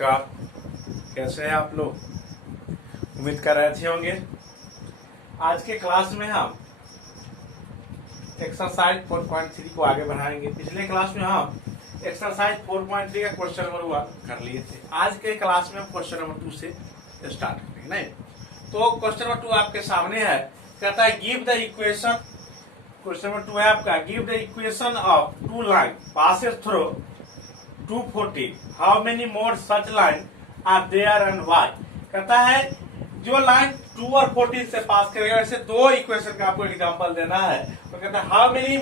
नमस्कार। कैसे हैं आप लोग? उम्मीद कर रहे अच्छे होंगे। आज के क्लास में हम एक्सरसाइज 4.3 को आगे बढ़ाएंगे। पिछले क्लास में हम एक्सरसाइज 4.3 का क्वेश्चन नंबर 1 कर लिए थे। आज के क्लास में हम क्वेश्चन नंबर 2 से स्टार्ट करेंगे। नहीं तो क्वेश्चन नंबर 2 आपके सामने है। कहता है give the equation. Question number 2 है आपका, give the equation of two line passes through 240, how many more such line are there and why. कहता है जो लाइन 2 और 14 से पास करेगा, ऐसे दो इक्वेशन का आपको एग्जांपल देना है। तो कहता है how many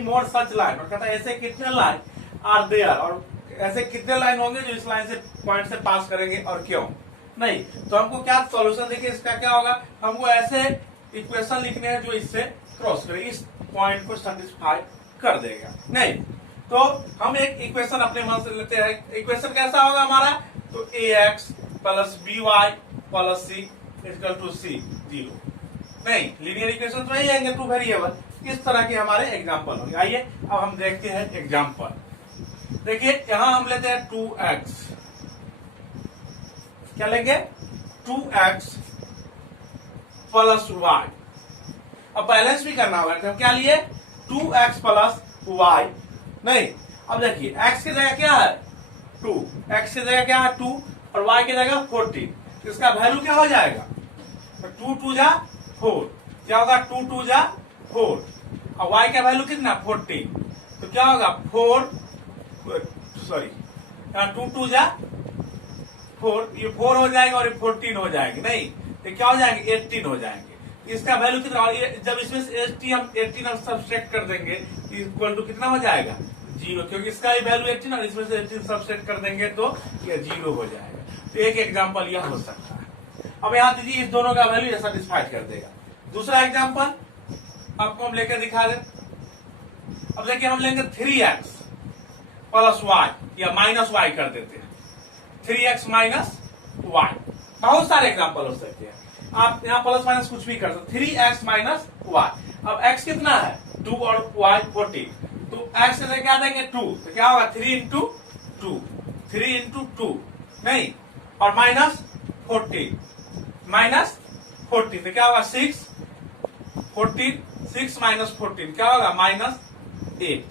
more such line, और कहता है ऐसे कितने लाइन आर देयर, और ऐसे कितने लाइन होंगे जो इस लाइन से पॉइंट से पास करेंगे और क्यों। नहीं तो हमको क्या सॉल्यूशन देखिए, इसका क्या होगा, हमको ऐसे इक्वेशन लिखने हैं जो इससे क्रॉस करे, इस पॉइंट को सेटिस्फाई कर देगा। नहीं तो हम एक इक्वेशन अपने मन से लेते हैं। इक्वेशन कैसा होगा हमारा, तो ax plus by plus c equal to c 0। नहीं लीनियर इक्वेशन तो यही आएंगे, 2 वेरिएबल। इस तरह के हमारे एग्जांपल होंगे। आइए अब हम देखते हैं एग्जांपल। देखिए यहां हम लेते हैं 2x, क्या लेंगे 2x प्लस y। अब बैलेंस भी करना होगा, तो क्या लिए 2x प्लस y। नहीं अब देखिए x की जगह क्या है 2, x की जगह क्या है 2 और y की जगह 14। इसका वैल्यू क्या हो जाएगा, तो 2 2 जा 4, क्या होगा 2 2 जा 4, और y का वैल्यू कितना 14, तो क्या होगा 2 2 जा 4, ये 4 हो जाएगा और ये 14 हो जाएंगे। नहीं तो क्या हो जाएंगे 18 हो जाएंगे। इसका वैल्यू कितना, और ये जब इसमें से 18 हम सब्सट्रैक्ट कर देंगे इक्वल टू कितना हो जाएगा 0, क्योंकि इसका ही वैल्यू 18 और इसमें से 18 सब्सट्रैक्ट कर देंगे तो ये 0 हो जाएगा। तो एक एग्जांपल यह हो सकता है। अब यहाँ दीजिए इस दोनों का वैल्यू सेटिस्फाई कर देगा। दूसरा एग्जांपल आपको हम लेकर दिखा दें। अब देखिए हम लेंगे 3x प्लस y या माइनस y कर देते हैं, 3x माइनस y। बहुत सारे एग्जांपल हो सकते हैं, आप यहाँ प्लस माइनस कुछ भी कर सकते। 3x minus y। अब x कितना है 2 और y 14, तो x से क्या देंगे 2, तो क्या होगा 3 इंटू 2 नहीं, और माइनस 14 तो क्या होगा 6 माइनस 14 क्या होगा माइनस 8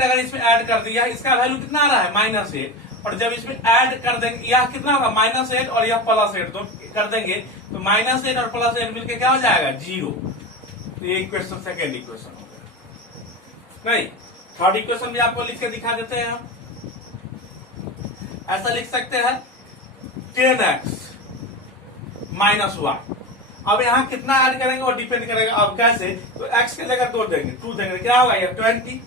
अगर इसमें ऐड कर दिया, इसका वैल्यू कितना आ रहा है -8, और जब इसमें ऐड कर देंगे यह कितना होगा -8 और यह +8 दोनों कर देंगे, तो -8 और +8 मिलके क्या हो जाएगा 0। तो ये इक्वेशन सेकेंड इक्वेशन हो गया। नहीं थर्ड इक्वेशन भी आपको लिख के दिखा देते हैं हम। ऐसा लिख सकते हैं 10x माइनस y। अब यहाँ कितना ऐड करेंगे वो डिपेंड करेगा। अब कैसे, तो x की जगह 2 देंगे, 2 देंगे क्या होगा ये 20,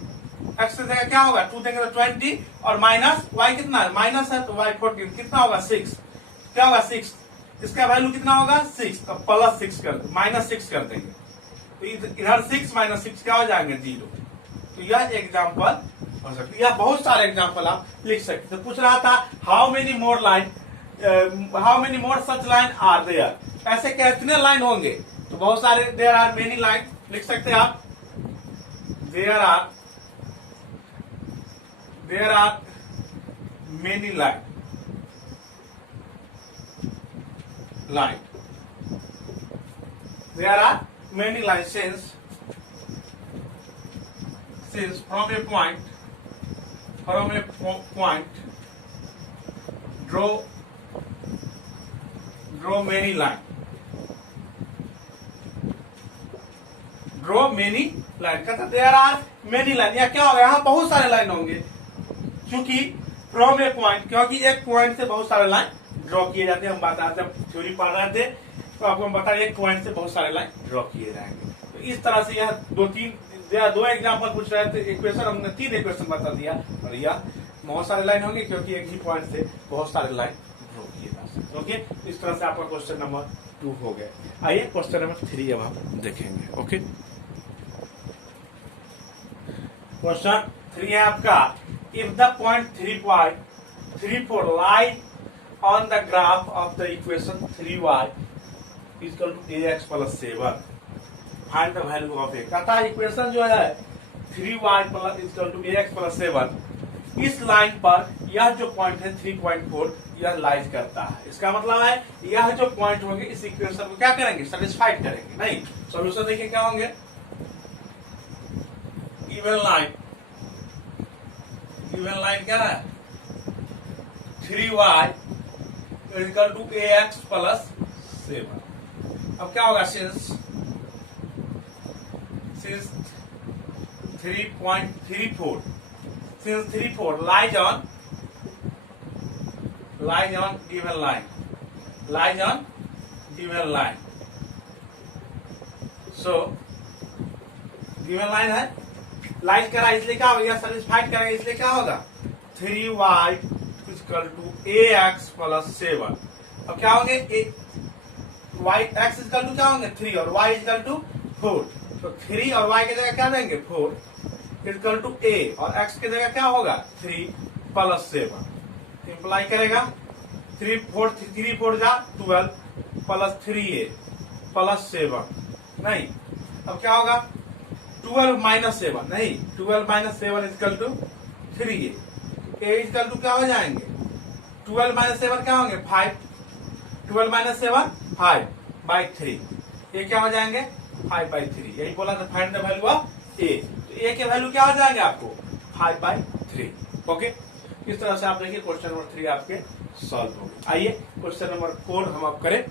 x की जगह क्या होगा 2 देंगे तो 20, और माइनस y कितना है माइनस है तो y 14 कितना होगा 6, क्या होगा 6, इसका वैल्यू कितना होगा 6, तो प्लस 6 कर -6 कर देंगे, तो इधर 6 माइनस 6 क्या हो जाएंगे 0। तो यह एग्जांपल हो सकता है, यह बहुत सारे एग्जांपल आप लिख सकते। तो पूछ रहा था how many more such line are there, ऐसे कितने लाइन होंगे, तो बहुत सारे देयर आर मेनी लाइन लिख सकते हैं आप। There are many line there are many lines since from a point draw many line कहता there are many line, या क्या होगा यहाँ बहुत सारे लाइन होंगे, क्योंकि फ्रॉम ए पॉइंट, क्योंकि एक पॉइंट से बहुत सारे लाइन ड्रॉ किए जाते हैं। हम बता जब थ्योरी पढ़ रहे थे तो आपको हम बता एक पॉइंट से बहुत सारे लाइन ड्रॉ किए जाएंगे। तो इस तरह से यह दो एग्जांपल पूछ रहे थे। इक्वेशन हमने 3 इक्वेशन बता दिया, और यह बहुत सारे लाइन होंगे क्योंकि एक ही पॉइंट से बहुत सारे लाइन ड्रॉ किए जा सकते। ओके, इस तरह से आपका क्वेश्चन नंबर 2 हो गया। आइए क्वेश्चन नंबर 3 अब हम देखेंगे। ओके, क्वेश्चन 3 है आपका, if the point 3.34 lie on the graph of the equation 3y is equal to ax plus 7, find the value of a। कहता है इक्वेशन जो है 3y plus is equal to ax plus 7 इस line पर यह जो पॉइंट है 3.4 यह लाइज करता है। इसका मतलब है यह जो पॉइंट होंगे इस इक्वेशन को क्या करेंगे, सेटिस्फाइड करेंगे। नहीं, सॉल्यूशन देखिए क्या होंगे। गिवन लाइन क्या है, 3y equal to ax plus 7। अब क्या होगा, since 3.34 since 34 lies on given line, so given line है, लाइज करा इसलिए क्या होगा, सेटिस्फाइड करेगा इसलिए क्या होगा, 3y equal to ax plus 7। अब क्या होंगे, y x इक्वल टू क्या होंगे 3 और y इक्वल टू 4, तो 3 और y की जगह क्या देंगे 4 इक्वल टू a और x की जगह क्या होगा 3 प्लस 7। इंप्लाई करेगा 3 4 जा 12 प्लस 3a प्लस 7। नहीं, अब क्या होगा 12 माइनस 7, नहीं 12 minus 7 equal to 3a। a equal to क्या हो जाएंगे, 12 माइनस 7 क्या होंगे 5, 12 माइनस 7 5 बाई 3, ये क्या हो जाएंगे 5 बाई 3। यही बोला था find the value of a, तो a के वैल्यू क्या हो जाएंगे आपको 5 बाई 3। ओके, इस तरह से आप देखिए क्वेश्चन नंबर 3 आपके सॉल्व हो गए। आइए क्वेश्चन नंबर 4 हम आप करें।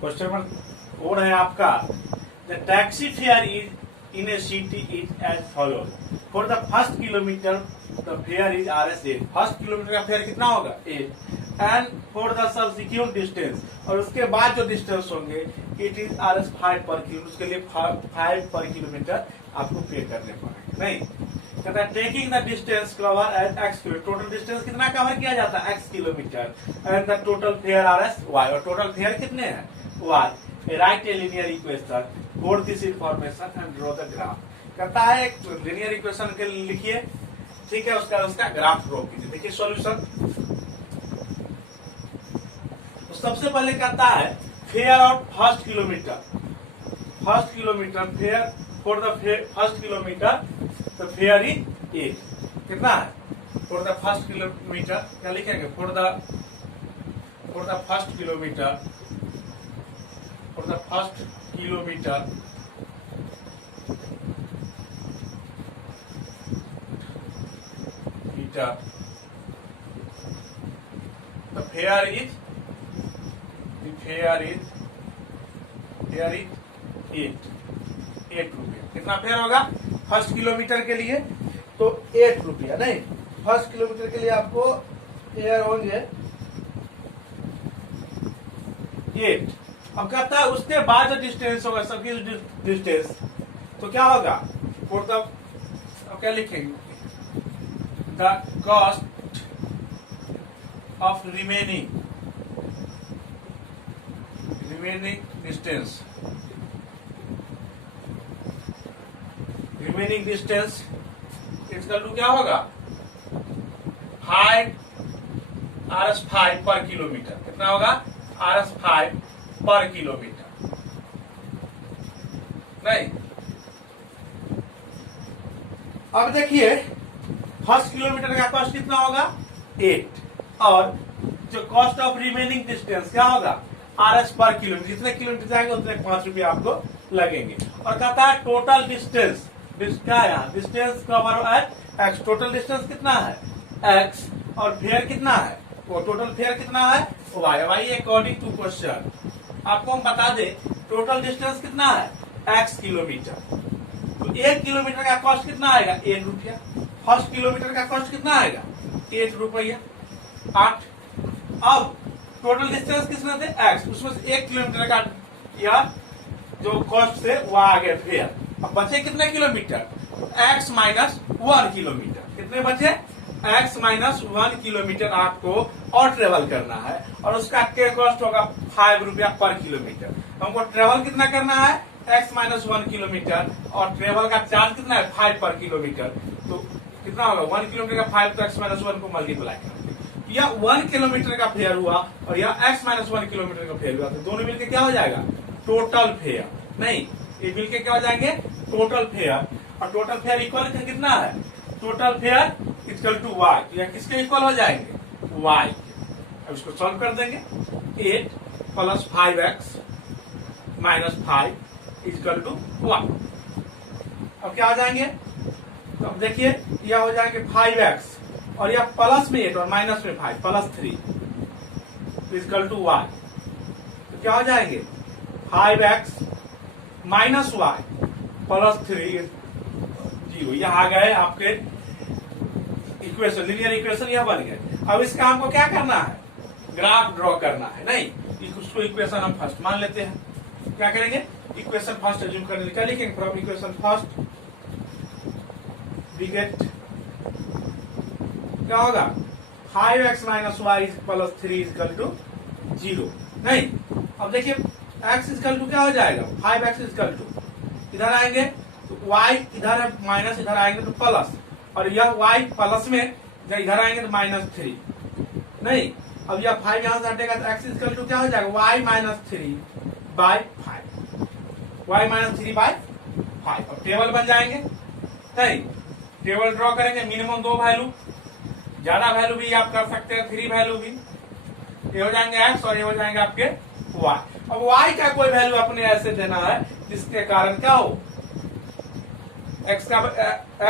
क्वेश्चन नंबर 4 है आपका, the taxi fare is in a city is as follows. For the first kilometre the fare is RS 8। First kilometre का फेयर कितना होगा 8, and for the subsequent distance, और उसके बाद जो डिस्टेंस होंगे इट इज RS 5 पर किलोमीटर, उसके लिए 5 पर किलोमीटर आपको पे करने पड़ेंगे। नहीं, कहता है taking the distance cover at x kilometre, total distance कितना कवर किया जाता है x kilometre, and the total fare RS y, और टोटल फेयर कितने हैं y। Write a linear equation for this information and draw the graph. कहता है एक लिनियर इक्वेशन के लिखिए, ठीक है, उसका ग्राफ ड्रॉ कीजिए। देखिए सॉल्यूशन, तो सबसे पहले कहता है fair of first kilometre fair for the first kilometre the fare is 8। कितना है फॉर द फर्स्ट किलोमीटर, क्या लिखेंगे for the first kilometre the fare is 8 रुपया। कितना फेयर होगा फर्स्ट किलोमीटर के लिए, तो 8 रुपया। नहीं, फर्स्ट किलोमीटर के लिए आपको फेयर होंगे 8। अब कहता है उसके बाद जो डिस्टेंस होगा सबकी डिस्टेंस, तो क्या होगा फॉर द, अब क्या लिखेंगे, the cost of remaining distance equal to क्या होगा 5 RS 5 पर किलोमीटर। कितना होगा RS 5 पर किलोमीटर। नहीं, अब देखिए फर्स्ट किलोमीटर का कॉस्ट कितना होगा 8, और जो कॉस्ट ऑफ रिमेनिंग डिस्टेंस क्या होगा RS पर किलोमीटर। जितने किलोमीटर जाएंगे उतने 5 रुपये आपको लगेंगे। और कहता है टोटल डिस्टेंस, क्या है यहाँ distance cover at x, total distance कितना है x, और फेयर कितना है, वो टोटल फेयर कितना है y अकॉर्डिंग टू क्वेश्चन। आपको हम बता दे टोटल डिस्टेंस कितना है x किलोमीटर, तो 1 किलोमीटर का कॉस्ट कितना आएगा 1 रुपया। फर्स्ट किलोमीटर का कॉस्ट कितना आएगा 8 रुपया 8। अब टोटल डिस्टेंस किसने थे x, उसमें से 1 किलोमीटर का यह जो कॉस्ट थे वो आ गए फेयर। अब बचे कितने किलोमीटर, x माइनस 1 किलोमीटर। कितने बचे x माइनस 1 किलोमीटर आपको और ट्रेवल करना है, और उसका कॉस्ट होगा 5 रुपया पर किलोमीटर। हमको ट्रेवल कितना करना है x माइनस 1 किलोमीटर, और ट्रेवल का चार्ज कितना है 5 पर किलोमीटर, तो कितना होगा 1 किलोमीटर का 5 तो x माइनस 1 को मल्टीप्लाई कर, यह 1 किलोमीटर का फेयर हुआ और यह x माइनस 1 किलोमीटर का फेयर हुआ, तो दोनों मिलकर क्या हो जाएगा टोटल फेयर। नहीं, ये मिलके क्या हो जाएंगे, टोटल फेयर। और टोटल फेयर इक्वल कितना है, total fare equal to Y, तो यह किसके इक्वल हो जाएंगे, वाई। अब इसको सॉल्व कर देंगे, 8 plus 5x minus 5 equal to 1। अब क्या हो जाएंगे, तो अब देखिए यह हो जाएंगे 5x और यह प्लस में 8 और माइनस में 5 प्लस 3 इक्वल टू y। तो क्या हो जाएंगे 5x माइनस y प्लस 3 0। यह आ गए आपके इक्वेशन, लीनियर इक्वेशन यह बन गए। अब इसका हमको क्या करना है, ग्राफ ड्रॉ करना है। नहीं, उसको इक्वेशन हम फर्स्ट मान लेते हैं। क्या करेंगे, इक्वेशन फर्स्ट एज्यूम करने क्या लिखेंगे, from equation first we get क्या होगा 5x minus Y plus 3 equal to 0। नहीं, अब देखिए x इक्वल टू क्या हो जाएगा, 5x इक्वल टू, इधर आएंगे तो y इधर है माइनस, इधर आएंगे तो प्लस, और यह y प्लस में जब इधर आएंगे तो माइनस 3। नहीं, अब यह 5 यहां से हटेगा तो x इक्वल टू क्या हो जाएगा y minus 3 by 5, y minus 3 by 5। अब टेबल बन जाएंगे। नहीं, टेबल ड्रॉ करेंगे, मिनिमम 2 वैल्यू, ज्यादा वैल्यू भी आप कर सकते हैं, 3 वैल्यू भी। ये हो जाएंगे x और ये हो जाएंगे आपके y। अब y का कोई वैल्यू अपने ऐसे देना है जिसके कारण क्या हो, x का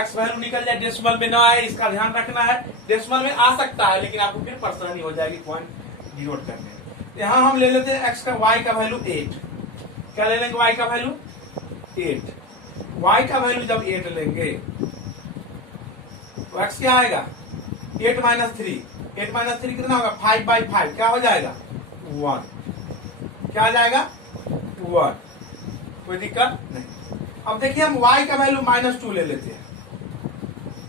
x वैल्यू निकल जाए, डेसिमल में ना आए, इसका ध्यान रखना है। डेसिमल में आ सकता है लेकिन आपको फिर परेशानी हो जाएगी पॉइंट डिनोट करने। यहाँ हम ले लेते हैं x का, y का वैल्यू 8। क्या ले लेंगे, y का वैल्यू 8। y का वैल्यू जब 8 लेंगे तो x क्या आएगा, 8 माइनस 3, 8 माइनस 3 कितना होगा 5 बाई 5, क्या हो जाएगा 1। क्या आ जाएगा 1, कोई दिक्कत नहीं। अब देखिए हम y का वैल्यू -2 ले लेते हैं।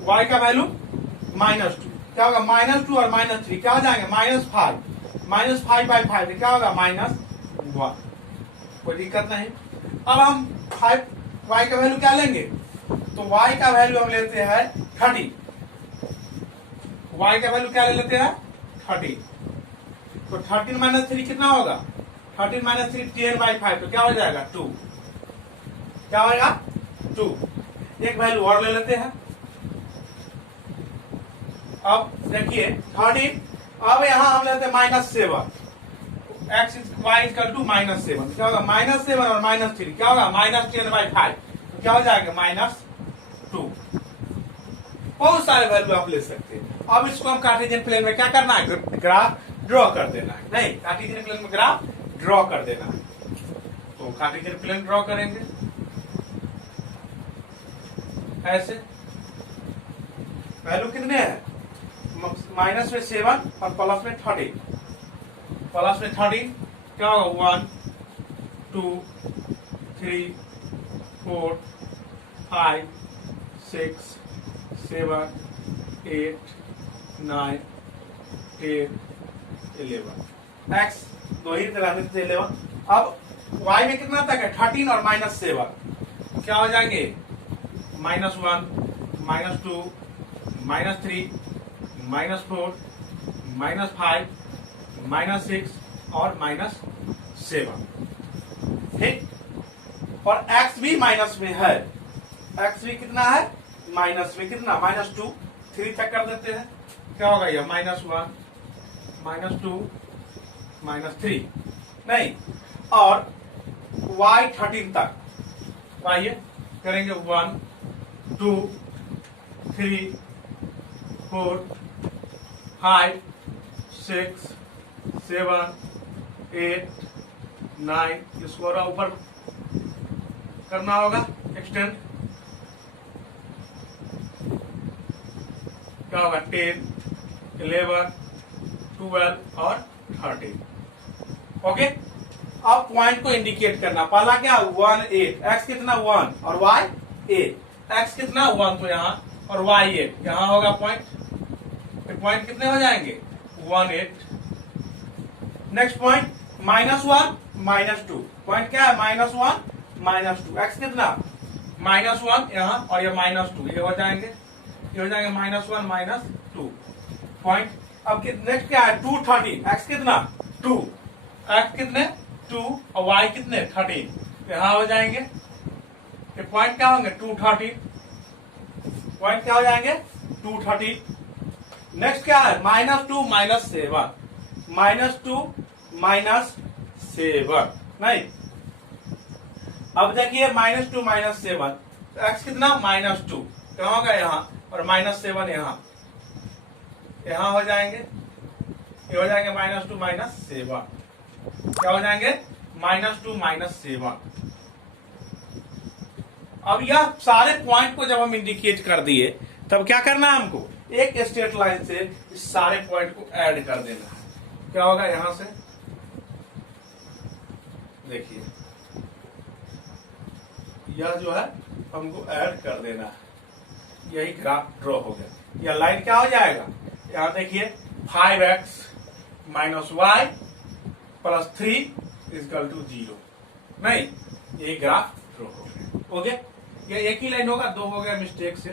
y का वैल्यू -2 क्या होगा, -2 और -3 क्या हो जाएंगे -5 बाई 5 क्या होगा -1, कोई दिक्कत नहीं। अब हम 5 y का वैल्यू क्या लेंगे, तो y का वैल्यू हम लेते हैं 30। y का वैल्यू क्या ले लेते हैं 30, तो 13 माइनस 3 कितना होगा, 13 माइनस 3 10 बाई 5, तो क्या हो जाएगा 2, क्या होगा 2। एक वैल्यू और ले लेते हैं। अब देखिए 13, अब यहां हम लेते हैं -7, x y इक्वल टू -7, क्या होगा -7 और -3 क्या होगा -10 बाई 5, तो क्या हो जाएगा -2। बहुत सारे वैल्यू आप ले सकते हैं। अब इसको हम कार्टेशियन प्लेन में क्या करना है, ग्राफ ड्रॉ कर देना है। नहीं, कार्टेशियन प्लेन में ग्राफ ड्रॉ कर देना है, तो कार्टेशियन प्लेन ड्रॉ करेंगे ऐसे। वैल्यू कितने हैं, माइनस में 7 और प्लस में 13, प्लस में 13 क्या होगा 1 2 3 4 5 6 7 8 9 10 11, x 2 ही तरह में 11। अब y में कितना तक है 13 और -7, क्या हो जाएंगे -1 -2 -3 -4 -5 -6 और -7, ठीक। और x भी माइनस में है, x भी कितना है माइनस में, कितना -2, 3 तक कर देते हैं, क्या होगा ये -1 -2 -3, नहीं, और y 13 तक आइए करेंगे 1 2 3 4 5 6 7 8 9, इसको और ऊपर करना होगा एक्सटेंड, क्या होगा 10 11 12 और 13, ओके। अब पॉइंट को इंडिकेट करना, पहला क्या 1 8, x कितना 1 और y 8, x कितना 1 तो यहाँ और y 8, यहाँ होगा पॉइंट। पॉइंट कितने हो जाएंगे 1 8। नेक्स्ट पॉइंट -1 -2, पॉइंट क्या है -1 -2, x कितना -1 यहाँ और ये -2, ये हो जाएंगे, ये हो जाएंगे -1 -2 पॉइंट। अब नेक्स्ट क्या है 2 13, x कितना 2, x कितने 2 और y कितने 13, यहाँ हो जाएंगे ये पॉइंट क्या होंगे 230, पॉइंट क्या हो जाएंगे 230। नेक्स्ट क्या है -2 -7, -2 -7 नहीं। अब देखिए -2 -7, एक्स कितना -2 कहाँ होगा यहाँ, और -7 यहाँ हो जाएंगे, ये हो जाएंगे -2 -7, क्या हो जाएंगे -2 -7। अब यह सारे पॉइंट को जब हम इंडिकेट कर दिए तब क्या करना है हमको, एक स्ट्रेट लाइन से इस सारे पॉइंट को ऐड कर देना है। क्या होगा यहां से देखिए, यह जो है हमको ऐड कर देना है, यही ग्राफ ड्रॉ हो गया। यह लाइन क्या हो जाएगा, यहां देखिए 5x - y + 3 = 0 नहीं, यही ग्राफ ड्रॉ हो गया। ओके, ये एक ही लाइन होगा, दो हो गया मिस्टेक से,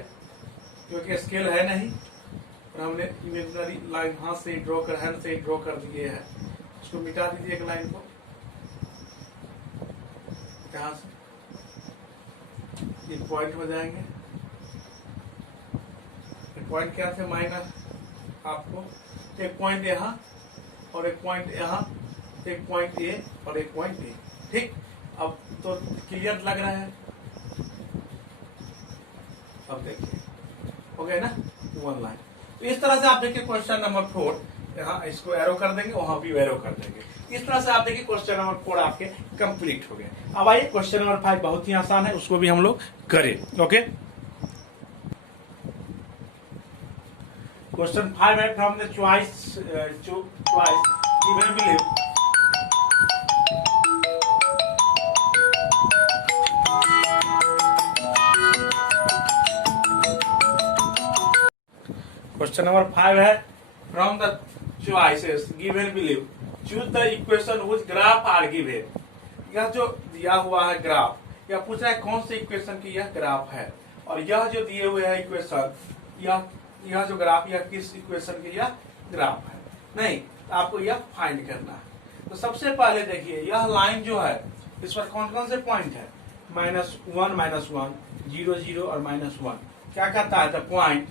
क्योंकि स्केल है नहीं और हमने इमेजिनरी लाइन हाथ से हैंड से ड्रॉ कर दिए है। इसको मिटा दीजिए एक लाइन को यहां से, ये पॉइंट हो जाएंगे। पॉइंट क्या थे माइनस, आपको एक पॉइंट यहाँ और एक पॉइंट यहाँ, एक पॉइंट ए और एक पॉइंट ए। ठीक, अब तो क्लियर लग रहा है। अब देखिए हो गया ना 1 लाइन। तो इस तरह से आप देखिए क्वेश्चन नंबर 4, यहाँ इसको एरो कर देंगे, वहां भी एरो कर देंगे। इस तरह से आप देखिए क्वेश्चन नंबर 4 आपके कंप्लीट हो गए। अब आइए क्वेश्चन नंबर 5 बहुत ही आसान है, उसको भी हम लोग करें। ओके, क्वेश्चन 5 है from the choice given below. Question number 5 है from the choices given below choose the equation which graph are given. यह जो दिया हुआ है ग्राफ, यह पूछ रहा है कौन से इक्वेशन की यह ग्राफ है, और यह जो दिए हुए है इक्वेशन, यह जो ग्राफ, यह किस इक्वेशन की यह ग्राफ है। नहीं, आपको यह फाइंड करना है। तो सबसे पहले देखिए यह लाइन जो है, इस पर कौन कौन से पॉइंट है, -1 -1 0 0 और -1। क्या कहता है द पॉइंट,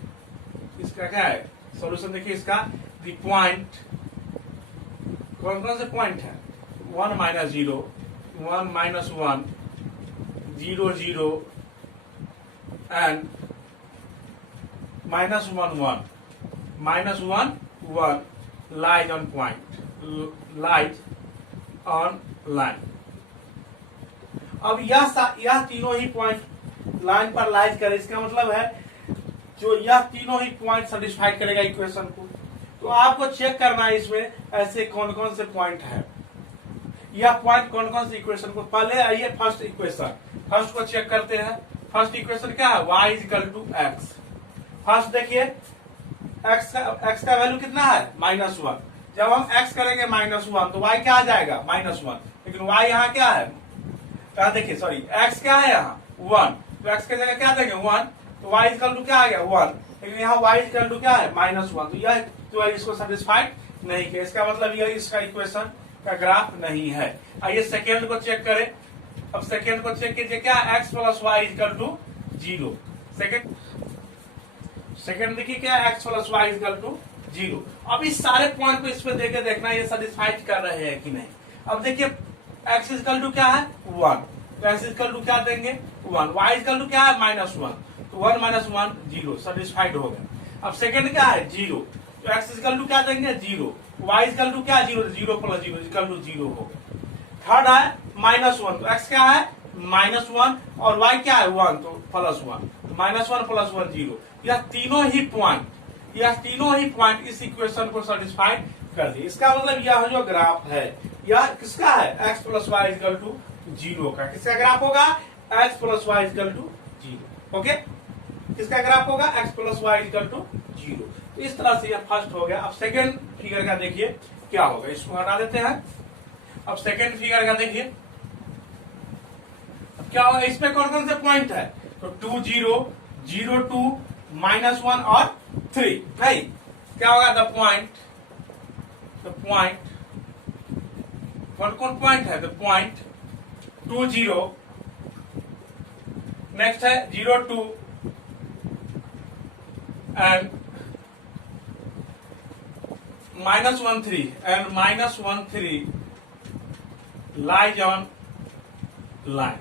इसका क्या है सॉल्यूशन देखिए इसका, द पॉइंट कौन कौन से पॉइंट है 1 -0 1 -1 0 0 and -1 1 -1 1 lies on point, lies on line. अब यह तीनों ही पॉइंट लाइन पर लाइज करे, इसका मतलब है जो यह तीनों ही पॉइंट सेटिस्फाई करेगा इक्वेशन को। तो आपको चेक करना है इसमें ऐसे कौन कौन से पॉइंट है, यह पॉइंट कौन कौन से इक्वेशन को। पहले आइए फर्स्ट इक्वेशन, फर्स्ट को चेक करते हैं। फर्स्ट इक्वेशन क्या है, y = x। फर्स्ट देखिए x का वैल्यू कितना है -1। जब हम x करेंगे -1 तो y क्या आ जाएगा -1, लेकिन y यहाँ क्या है, क्या देखिए सॉरी x क्या है यहाँ 1, तो x की जगह क्या देंगे 1, तो y = क्या आ गया 1, लेकिन यहाँ y = क्या है -1, तो यह तो इसको सेटिस्फाइड नहीं किया, इसका मतलब यह इसका इक्वेशन का ग्राफ नहीं है। आइए सेकेंड को चेक करें। अब सेकेंड को चेक कीजिए, क्या x + y = 0। सेकेंड देखिए क्या x + y = 0। अब इस सारे पॉइंट को इस पे देके देखना ये सेटिस्फाइड कर रहे हैं कि नहीं। अब देखिए x = क्या है 1, तो x = क्या देंगे 1, y = क्या है -1, तो 1 - 1 0 सेटिस्फाइड हो गया। अब सेकेंड क्या है 0, तो x = क्या देंगे 0, y = क्या 0, 0 + 0 = 0 हो गया। थर्ड है -1, तो x क्या है -1 और y क्या है 1, तो +1, तो -1 + 1 0। यह तीनों ही पॉइंट इस इक्वेशन को सेटिस्फाइड कर दिए। इसका मतलब यह जो ग्राफ है यह किसका है, x + y = 0 का। किसका ग्राफ होगा, x + y = 0। ओके, किसका ग्राफ होगा, x + y = 0। तो इस तरह से यह फर्स्ट हो गया। अब सेकेंड फिगर का देखिए क्या होगा, इसको हटा देते हैं। अब सेकेंड फिगर का देखिए अब क्या होगा, इसमें कौन कौन से पॉइंट है, तो 2 0 0 2 -1 और 3। नहीं, क्या होगा द पॉइंट कौन कौन पॉइंट है, द पॉइंट 2 0 नेक्स्ट है 0 2 and -1 3 and -1 3 lies on line.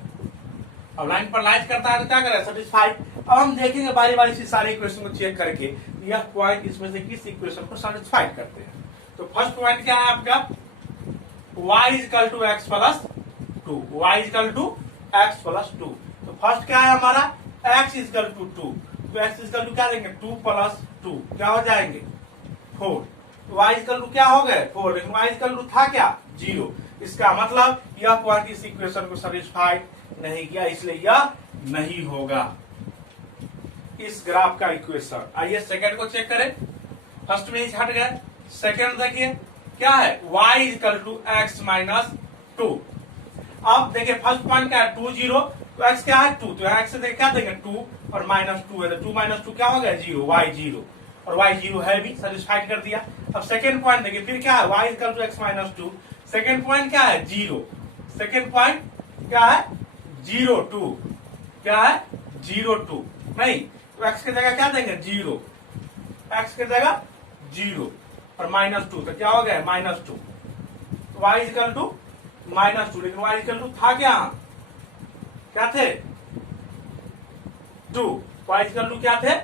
अब लाइन पर लाइज करता है तो क्या करें, सेटिस्फाइड। अब हम देखेंगे बारी बारी से सारे इक्वेशन को चेक करके यह पॉइंट इसमें से किस इक्वेशन को सेटिस्फाइड करते हैं। तो फर्स्ट पॉइंट क्या है आपका, y equal to X plus 2, y equal to X plus 2। तो फर्स्ट क्या है हमारा, x इक्वल टू 2, तो x इक्वल टू क्या देंगे 2 प्लस 2, क्या हो जाएंगे 4। y इक्वल टू क्या हो गए 4, लेकिन y इक्वल टू था क्या 0। इसका मतलब यह पॉइंट इस इक्वेशन को सेटिस्फाइड नहीं किया, इसलिए यह नहीं होगा इस ग्राफ का इक्वेशन। आइए सेकंड को चेक करें। फर्स्ट में ही हट गए, सेकंड देखिए क्या है, y equal to X minus 2। अब देखिए फर्स्ट पॉइंट क्या है 2 0, तो x क्या है 2, तो यहाँ x से देखिए क्या देंगे 2 और -2 है, तो 2 - 2 क्या हो गया 0, y 0 और y 0 है भी, सेटिस्फाइड कर दिया। अब सेकंड पॉइंट देखिए फिर क्या है, y equal to X minus 2, second point क्या है 0, सेकंड पॉइंट क्या है 0 2, क्या है 0 2, नहीं तो x की जगह क्या देंगे 0, x की जगह 0 और -2, तो क्या हो गया -2, तो y इक्वल टू -2, लेकिन y इक्वल टू था क्या थे 2, y इक्वल टू क्या थे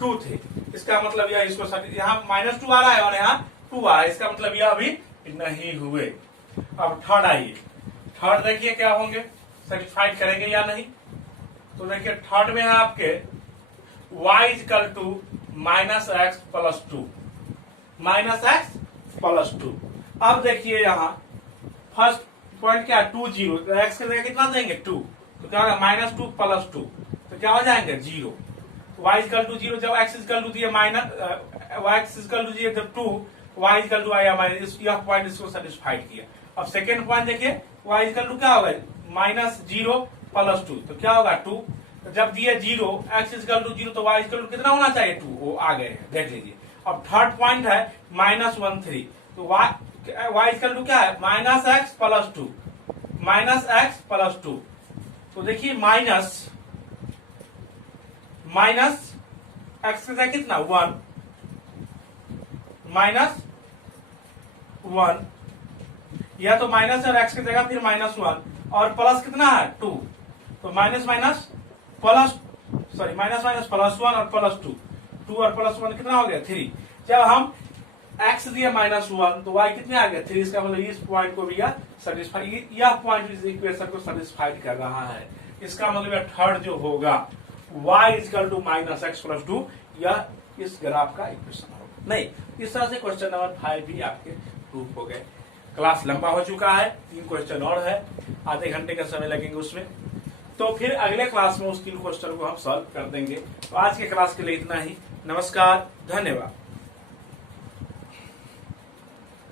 2 थे। इसका मतलब यह इसको यहाँ -2 आ रहा है और यहाँ 2 आ रहा है, इसका मतलब यह अभी नहीं हुए। अब थर्ड आइए, थर्ड देखिए क्या होंगे, सेटिस्फाइड करेंगे या नहीं। तो देखिए थर्ड में है आपके y equal to -x plus 2, -x plus 2। अब देखिए यहाँ फर्स्ट पॉइंट क्या है 2 0, तो x के जगह कितना देंगे 2, तो क्या होगा -2 प्लस 2, तो क्या हो जाएंगे 0। y इक्वल टू 0, जब x इक्वल टू दिए x इक्वल टू दिए जब 2, y इक्वल टू आया माइनस, यह पॉइंट इसको सेटिस्फाइड किया। अब सेकेंड पॉइंट देखिए y इक्वल टू क्या होगा -0 प्लस 2, तो क्या होगा 2, तो जब दिए 0 x इक्वल टू 0, तो y इक्वल टू कितना होना चाहिए 2, वो आ गए हैं, देख लीजिए। अब थर्ड पॉइंट है -1 3, तो y इक्वल टू क्या है -x प्लस 2, -x प्लस 2, तो देखिए माइनस x की जगह कितना 1, -1, या तो माइनस और x की जगह फिर -1 और प्लस कितना है 2, तो माइनस प्लस सॉरी +1 और +2, 2 और +1 कितना हो गया 3। जब हम x दिए -1 तो y कितने आ गए 3, इसका मतलब इस पॉइंट को भी सेटिस्फाइड, यह पॉइंट इस इक्वेशन को सेटिस्फाइड कर रहा है। इसका मतलब थर्ड जो होगा y equal to -x plus 2, यह इस ग्राफ का इक्वेशन होगा। नहीं, इस तरह से क्वेश्चन नंबर 5 भी आपके प्रूफ हो गए। क्लास लंबा हो चुका है, 3 क्वेश्चन और है, आधे घंटे का समय लगेंगे उसमें, तो फिर अगले क्लास में उस 3 क्वेश्चन को हम सॉल्व कर देंगे। तो आज के क्लास के लिए इतना ही। नमस्कार, धन्यवाद।